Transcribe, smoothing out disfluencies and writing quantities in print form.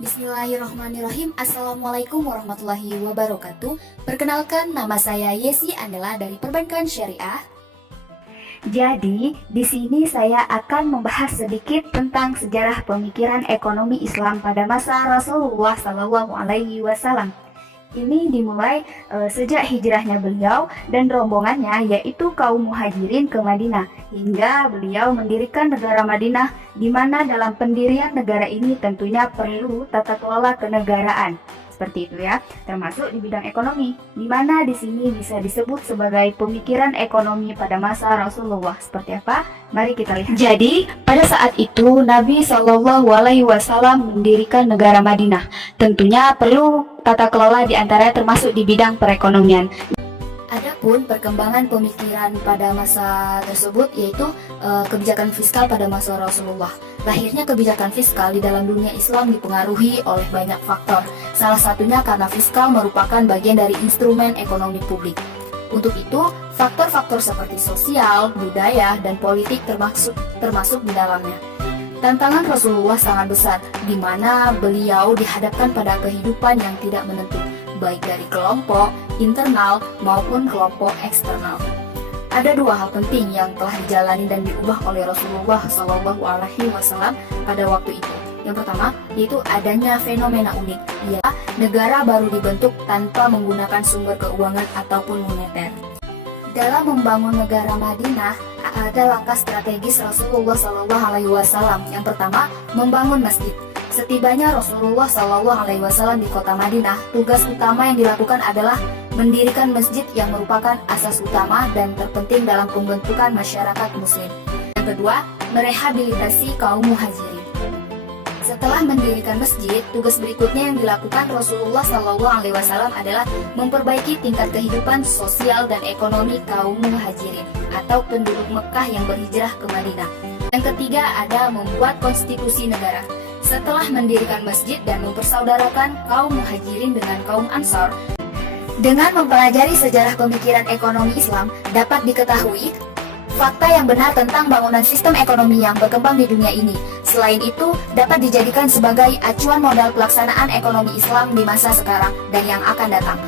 Bismillahirrahmanirrahim. Assalamualaikum warahmatullahi wabarakatuh. Perkenalkan, nama saya Yesi Andela dari Perbankan Syariah. Jadi, di sini saya akan membahas sedikit tentang sejarah pemikiran ekonomi Islam pada masa Rasulullah SAW. Ini dimulai sejak hijrahnya beliau dan rombongannya, yaitu kaum muhajirin ke Madinah, hingga beliau mendirikan negara Madinah, di mana dalam pendirian negara ini tentunya perlu tata kelola kenegaraan. Seperti itu ya, termasuk di bidang ekonomi, di mana di sini bisa disebut sebagai pemikiran ekonomi pada masa Rasulullah. Seperti apa? Mari kita lihat. Jadi, pada saat itu Nabi SAW mendirikan negara Madinah. Tentunya perlu tata kelola di antaranya termasuk di bidang perekonomian. Adapun perkembangan pemikiran pada masa tersebut yaitu kebijakan fiskal pada masa Rasulullah. Lahirnya kebijakan fiskal di dalam dunia Islam dipengaruhi oleh banyak faktor. Salah satunya karena fiskal merupakan bagian dari instrumen ekonomi publik. Untuk itu, faktor-faktor seperti sosial, budaya, dan politik termasuk di dalamnya. Tantangan Rasulullah sangat besar, di mana beliau dihadapkan pada kehidupan yang tidak menentu, baik dari kelompok internal maupun kelompok eksternal. Ada dua hal penting yang telah dijalani dan diubah oleh Rasulullah SAW pada waktu itu. Yang pertama, yaitu adanya fenomena unik, yaitu negara baru dibentuk tanpa menggunakan sumber keuangan ataupun moneter. Dalam membangun negara Madinah, ada langkah strategis Rasulullah SAW. Yang pertama, membangun masjid. Setibanya Rasulullah SAW di kota Madinah, tugas utama yang dilakukan adalah mendirikan masjid yang merupakan asas utama dan terpenting dalam pembentukan masyarakat muslim. Yang kedua, merehabilitasi kaum muhajirin. Setelah mendirikan masjid, tugas berikutnya yang dilakukan Rasulullah SAW adalah memperbaiki tingkat kehidupan sosial dan ekonomi kaum muhajirin atau penduduk Mekah yang berhijrah ke Madinah. Yang ketiga, ada membuat konstitusi negara. Setelah mendirikan masjid dan mempersaudarakan kaum muhajirin dengan kaum ansar, dengan mempelajari sejarah pemikiran ekonomi Islam, dapat diketahui fakta yang benar tentang bangunan sistem ekonomi yang berkembang di dunia ini. Selain itu, dapat dijadikan sebagai acuan modal pelaksanaan ekonomi Islam di masa sekarang dan yang akan datang.